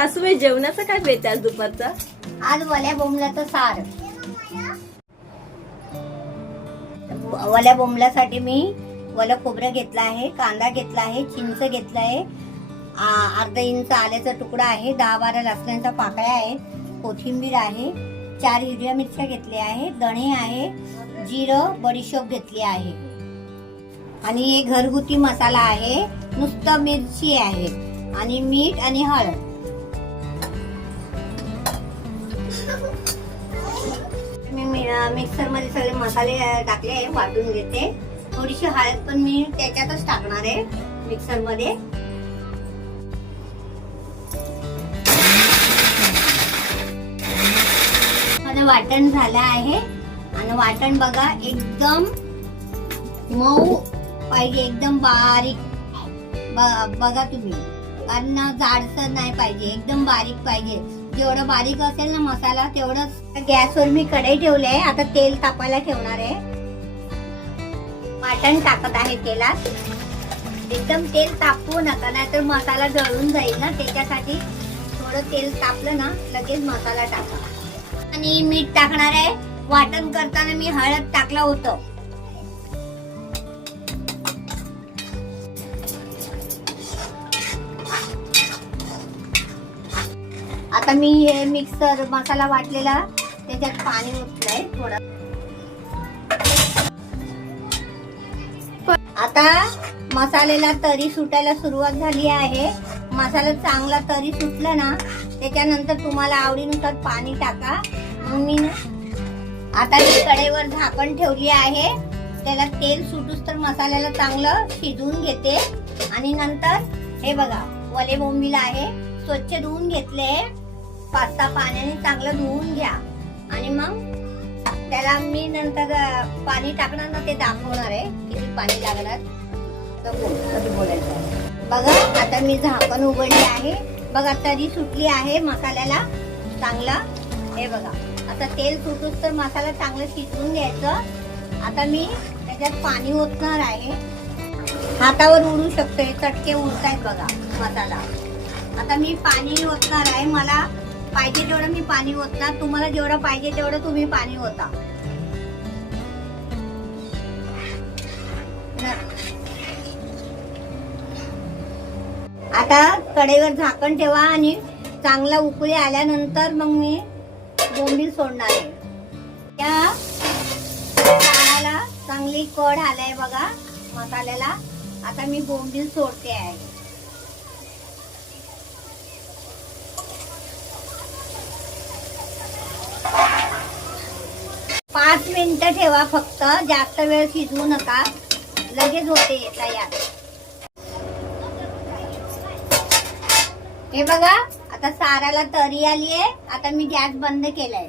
सासूबाई जेवणाचं काय बेत आज दुपारचा? आज वल्या बोंबल्याचं सार. वल्या बोंबल्यासाठी मी वलं खोबरं घेतलं आहे, कांदा घेतला आहे, चिंच घेतला आहे, अर्धा इंच आल्याचा तुकडा आहे, 10-12 लसणाच्या पाकळ्या आहेत, कोथिंबीर आहे, 4 हिरव्या मिरच्या घेतल्या आहे, धणे आहे, जिरं बडीशोप घेतली आहे आणि हे घरगुती मसाला आहे, नुसतं मिरची आहे आणि मीठ आणि हळद. मी मिक्सर मध्ये सगळे मसाले टाकले आहे, वाटून घेते. थोडीशी हळद पण मी त्याच्यातच टाकणार आहे मिक्सर मध्ये. माझं वाटण झालं आहे आणि वाटण बघा एकदम मऊ पाहिजे, एकदम बारीक बघा तुम्ही, कारण जाडसर नाही पाहिजे, एकदम बारीक पाहिजे. जेवढं बारीक असेल ना मसाला तेवढंच. गॅसवर मी कढई ठेवली आहे, आता तेल तापायला ठेवणार आहे. वाटण टाकत आहे तेलात. एकदम तेल तापवू नका, नाहीतर मसाला जळून जाईल ना, त्याच्यासाठी थोडं तेल तापलं ना लगेच मसाला टाका. आणि मीठ टाकणार आहे. वाटण करताना मी हळद टाकलं होतं. आता मी हे मिक्सर मसाला वाटलेला त्याच्यात पाणी ओतलंय थोडं. आता मसाल्याला तरी सुटायला सुरुवात झाली आहे. मसाला चांगला तरी सुटला ना त्याच्यानंतर तुम्हाला आवडीनुसार पाणी टाका. मग मी आता कढईवर झाकण ठेवली आहे. त्याला तेल सुटूस तर मसाल्याला चांगलं शिजवून घेते. आणि नंतर हे बघा वले बोंबील आहे, स्वच्छ धुवून घेतले. 5-6 पाण्याने चांगलं धुवून घ्या आणि मग त्याला मी नंतर पाणी टाकणार ना ते दाखवणार आहे किती पाणी लागणार. तर बोलायचं बघा. आता मी झाकण उघडले आहे, बघा तरी सुटली आहे मसाल्याला चांगला. हे बघा आता तेल सुटूस तर मसाला चांगला शिजवून घ्यायचं. आता मी त्याच्यात पाणी ओतणार आहे. हातावर उडू शकतोय, चटके उडतायत बघा मसाला. आता मी पाणी ओतणार आहे. मला पाहिजे तेवढं मी पाणी ओतणार, तुम्हाला जेवढं पाहिजे तेवढं तुम्ही पाणी ओता. आता कढईवर झाकण ठेवा आणि चांगला उकळी आल्यानंतर मग मी बोंबील सोडणार आहे. त्या साराला चांगली कढ आलाय बघा मसाल्याला. आता मी बोंबील सोडते आहे. 5 मिनिटं ठेवा फक्त, जास्त वेळ शिजवू नका, लगेच होते तयार. हे बघा आता साराला तरी आली आहे. आता मी गॅस बंद केलाय.